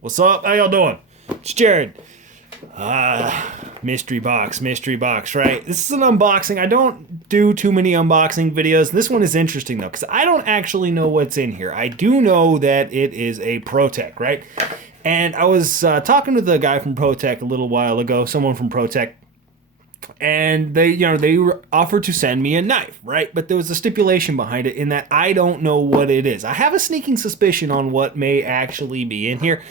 What's up? How y'all doing? It's Jared. Mystery box, right? This is an unboxing. I don't do too many unboxing videos. This one is interesting though, because I don't actually know what's in here. I do know that it is a ProTech, right? And I was talking to the guy from ProTech a little while ago, someone from ProTech, and they offered to send me a knife, right? But there was a stipulation behind it in that I don't know what it is. I have a sneaking suspicion on what may actually be in here,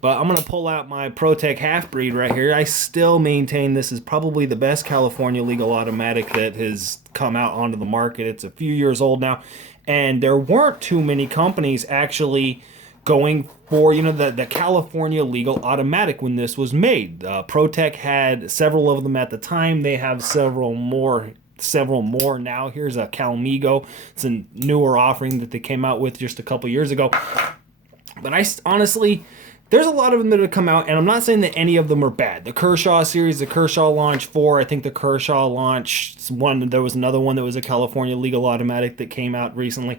but I'm gonna pull out my ProTech half-breed right here. I still maintain this is probably the best California legal automatic that has come out onto the market. It's a few years old now, and there weren't too many companies actually going for the California legal automatic when this was made. ProTech had several of them at the time. They have several more now. Here's a Calmigo. It's a newer offering that they came out with just a couple years ago. But I honestly, there's a lot of them that have come out, and I'm not saying that any of them are bad. The Kershaw series, the Kershaw Launch 4, I think the Kershaw Launch 1, there was another one that was a California legal automatic that came out recently,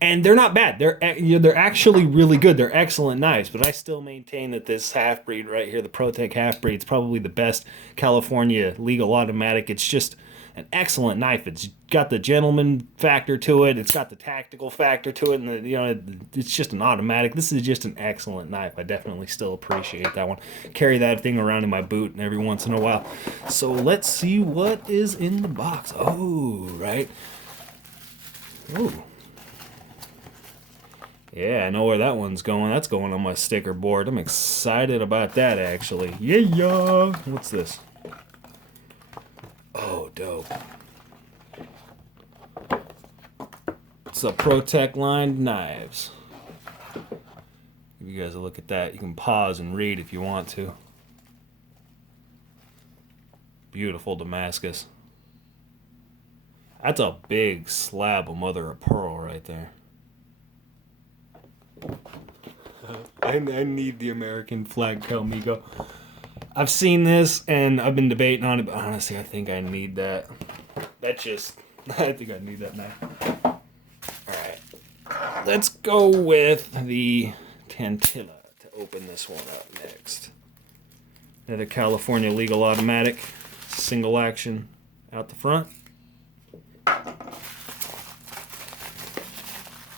and they're not bad. They're actually really good. They're excellent knives, but I still maintain that this half-breed right here, the ProTech half-breed, is probably the best California legal automatic. It's just an excellent knife. It's got the gentleman factor to it. It's got the tactical factor to it, and it's just an automatic. This is just an excellent knife. I definitely still appreciate that one. Carry that thing around in my boot every once in a while. So let's see what is in the box. Oh, right. Oh. Yeah, I know where that one's going. That's going on my sticker board. I'm excited about that, actually. Yeah. What's this? Oh, dope. It's a ProTech lined knives. Give you guys a look at that. You can pause and read if you want to. Beautiful Damascus. That's a big slab of mother of pearl right there. I need the American flag Calmigo. I've seen this and I've been debating on it, but honestly, I think I need that. I think I need that knife. Alright. Let's go with the Tantilla to open this one up next. Another California legal automatic, single action out the front.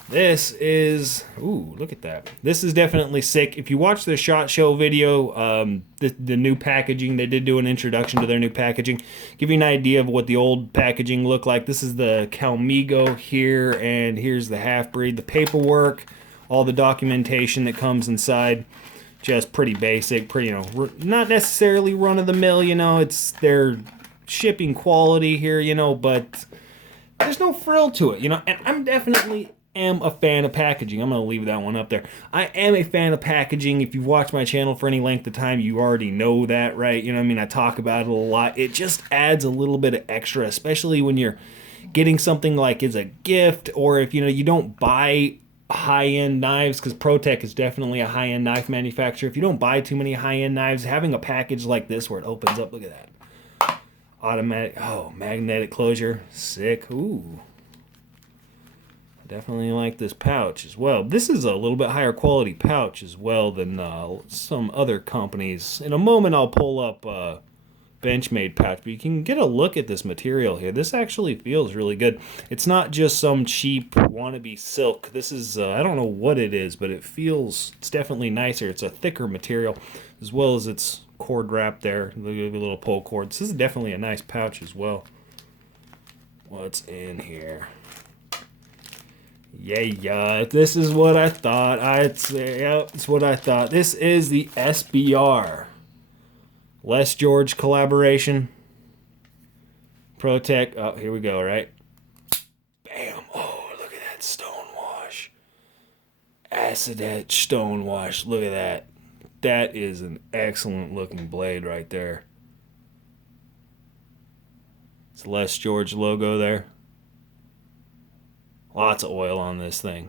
This is, ooh, look at that. This is definitely sick. If you watch the SHOT Show video, the new packaging, they did do an introduction to their new packaging. Give you an idea of what the old packaging looked like. This is the Calmigo here, and here's the half-breed. The paperwork, all the documentation that comes inside, just pretty basic, pretty, not necessarily run-of-the-mill, it's their shipping quality here, but there's no frill to it, and I'm definitely am a fan of packaging. I'm going to leave that one up there. I am a fan of packaging. If you've watched my channel for any length of time, you already know that, right? I talk about it a lot. It just adds a little bit of extra, especially when you're getting something like as a gift, or if, you don't buy high-end knives, because ProTech is definitely a high-end knife manufacturer. If you don't buy too many high-end knives, having a package like this where it opens up, look at that. Automatic, magnetic closure. Sick. Ooh. Definitely like this pouch as well. This is a little bit higher quality pouch as well than some other companies. In a moment, I'll pull up a Benchmade pouch, but you can get a look at this material here. This actually feels really good. It's not just some cheap wannabe silk. This is, I don't know what it is, but it's definitely nicer. It's a thicker material, as well as its cord wrap there. Look at the little pull cord. This is definitely a nice pouch as well. What's in here? Yeah, this is what I thought. It's what I thought. This is the SBR. Les George collaboration. ProTech. Oh, here we go, right? Bam. Oh, look at that stonewash. Acid etch stonewash. Look at that. That is an excellent looking blade right there. It's Les George logo there. Lots of oil on this thing.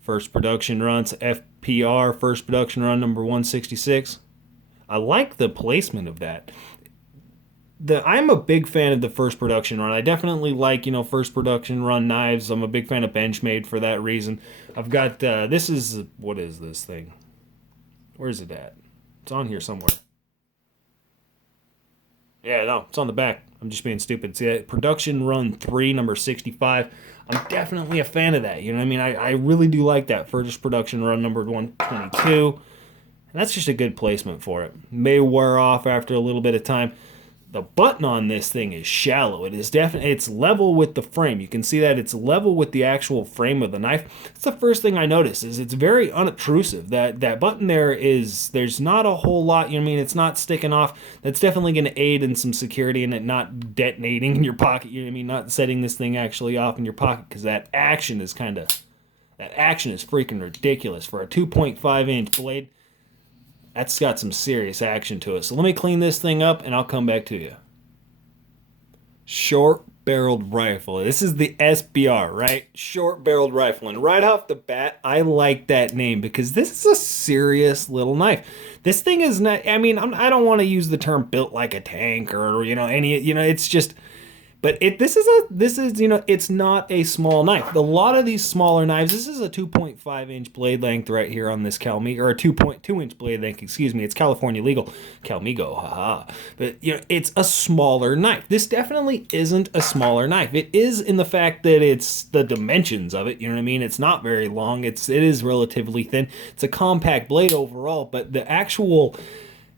First production runs FPR, first production run number 166. I like the placement of that. I'm a big fan of the first production run. I definitely like, first production run knives. I'm a big fan of Benchmade for that reason. I've got what is this thing? Where's it at? It's on here somewhere. Yeah, no, it's on the back. I'm just being stupid. See that? Production Run 3, number 65. I'm definitely a fan of that. You know what I mean? I really do like that. First Production Run number 122. And that's just a good placement for it. May wear off after a little bit of time. The button on this thing is shallow. It's level with the frame. You can see that it's level with the actual frame of the knife. That's the first thing I noticed, is it's very unobtrusive. That button there's not a whole lot, you know what I mean? It's not sticking off. That's definitely going to aid in some security and it not detonating in your pocket, you know what I mean? Not setting this thing actually off in your pocket, because that action is freaking ridiculous for a 2.5 inch blade. That's got some serious action to it. So let me clean this thing up and I'll come back to you. Short-barreled rifle. This is the SBR, right? Short-barreled rifle. And right off the bat, I like that name because this is a serious little knife. This thing is not, I mean, I don't want to use the term built like a tank or, it's just... But this is, it's not a small knife. A lot of these smaller knives, this is a 2.5 inch blade length right here on this Calmigo, or a 2.2 inch blade length, excuse me. It's California legal. Calmigo, haha. But, it's a smaller knife. This definitely isn't a smaller knife. It is in the fact that it's the dimensions of it, you know what I mean? It's not very long. It is relatively thin. It's a compact blade overall, but the actual...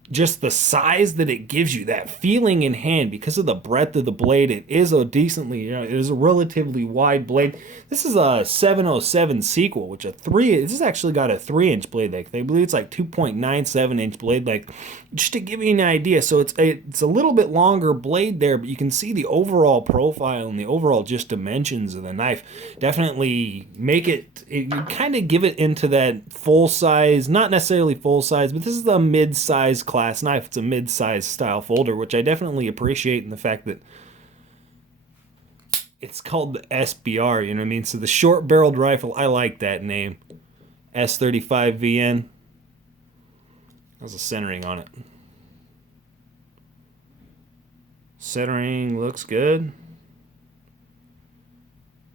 just the size that it gives you, that feeling in hand, because of the breadth of the blade, it is a relatively wide blade. This is a 707 sequel, which this has actually got a 3-inch blade length. I believe it's like 2.97 inch blade length, just to give you an idea. So it's a little bit longer blade there, but you can see the overall profile and the overall just dimensions of the knife definitely make it kind of give it into that full size, not necessarily full size, but this is a mid-size class knife. It's a mid-size style folder, which I definitely appreciate in the fact that it's called the SBR, you know what I mean? So the short-barreled rifle, I like that name. S35VN. How's the centering on it? Centering looks good.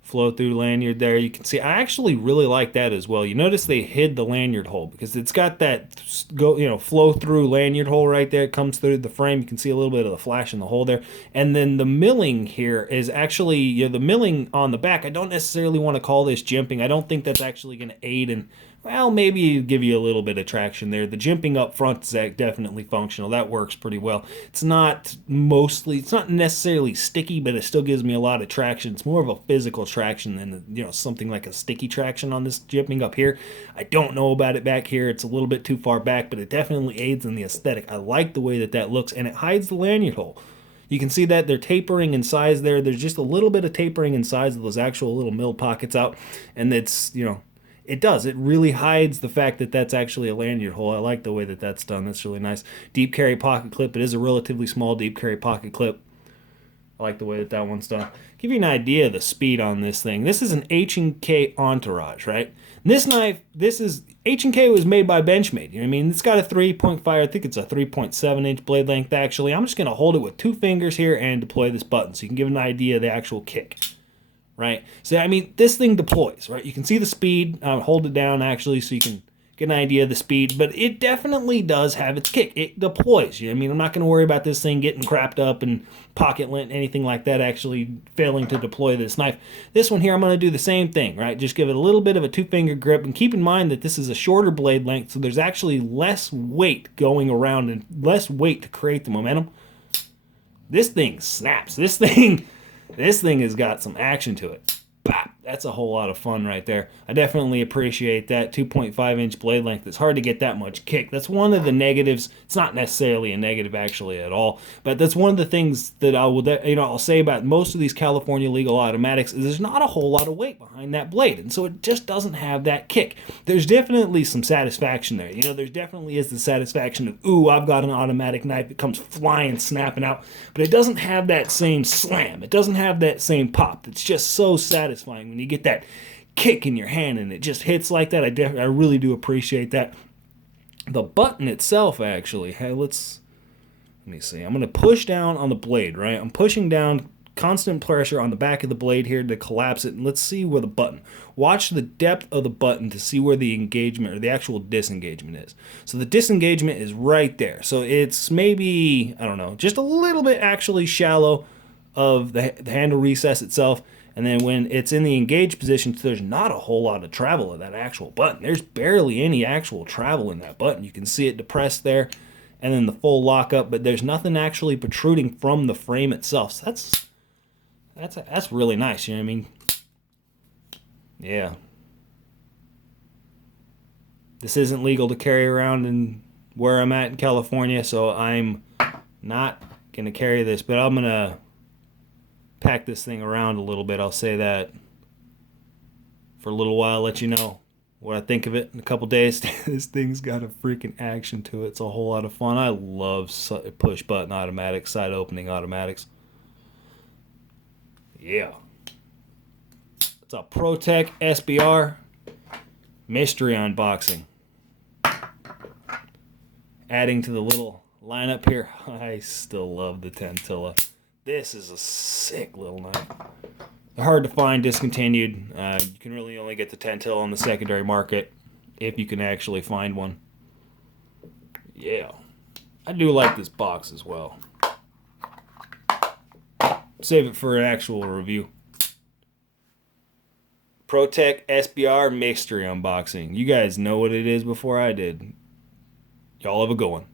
Flow through lanyard there. You can see I actually really like that as well. You notice they hid the lanyard hole because it's got that flow through lanyard hole right there. It comes through the frame. You can see a little bit of the flash in the hole there. And then the milling here is actually the milling on the back. I don't necessarily want to call this jimping. I don't think that's actually going to aid in, well, maybe give you a little bit of traction there. The jimping up front is definitely functional. That works pretty well. It's not necessarily sticky, but it still gives me a lot of traction. It's more of a physical traction than something like a sticky traction on this jimping up here. I don't know about it back here. It's a little bit too far back, but it definitely aids in the aesthetic. I like the way that looks, and it hides the lanyard hole. You can see that they're tapering in size there. There's just a little bit of tapering in size of those actual little mill pockets out, and it's, it really hides the fact that that's actually a lanyard hole. I like the way that that's done. That's really nice. Deep carry pocket clip. It is a relatively small deep carry pocket clip. I like the way that one's done. Give you an idea of the speed on this thing. This is an H&K Entourage, right? And this knife, H&K was made by Benchmade. You know what I mean? It's got a 3.5, I think it's a 3.7 inch blade length actually. I'm just going to hold it with 2 fingers here and deploy this button so you can give an idea of the actual kick. Right? So, I mean, this thing deploys, right? You can see the speed. Hold it down, actually, so you can get an idea of the speed. But it definitely does have its kick. It deploys. You know what I mean? I'm not going to worry about this thing getting crapped up and pocket lint, anything like that, actually failing to deploy this knife. This one here, I'm going to do the same thing, right? Just give it a little bit of a 2-finger grip. And keep in mind that this is a shorter blade length, so there's actually less weight going around and less weight to create the momentum. This thing snaps. This thing has got some action to it. Bah, that's a whole lot of fun right there. I definitely appreciate that 2.5 inch blade length. It's hard to get that much kick. That's one of the negatives. It's not necessarily a negative actually at all, but that's one of the things that I'll say about most of these California legal automatics is there's not a whole lot of weight behind that blade, and so it just doesn't have that kick. There's definitely some satisfaction there. There definitely is the satisfaction of, ooh, I've got an automatic knife that comes flying, snapping out, but it doesn't have that same slam. It doesn't have that same pop. It's just so satisfying when you get that kick in your hand and it just hits like that. I really do appreciate that. The button itself, actually, hey, let's Let me see. I'm going to push down on the blade, right? I'm pushing down constant pressure on the back of the blade here to collapse it. And let's see where the button. Watch the depth of the button to see where the engagement or the actual disengagement is. So the disengagement is right there. So it's maybe, I don't know, just a little bit actually shallow of the handle recess itself. And then when it's in the engaged position, there's not a whole lot of travel of that actual button. There's barely any actual travel in that button. You can see it depressed there and then the full lockup, but there's nothing actually protruding from the frame itself. So that's really nice, you know what I mean? Yeah. This isn't legal to carry around in where I'm at in California, so I'm not going to carry this, but I'm going to pack this thing around a little bit. I'll say that for a little while, let you know what I think of it in a couple days. This thing's got a freaking action to it. It's a whole lot of fun. I love push button automatics, side opening automatics. Yeah. It's a ProTech SBR mystery unboxing. Adding to the little lineup here, I still love the Tentilla. This is a sick little knife. They're hard to find, discontinued. You can really only get the Tentilla on the secondary market if you can actually find one. Yeah. I do like this box as well. Save it for an actual review. ProTech SBR mystery unboxing. You guys know what it is before I did. Y'all have a good one.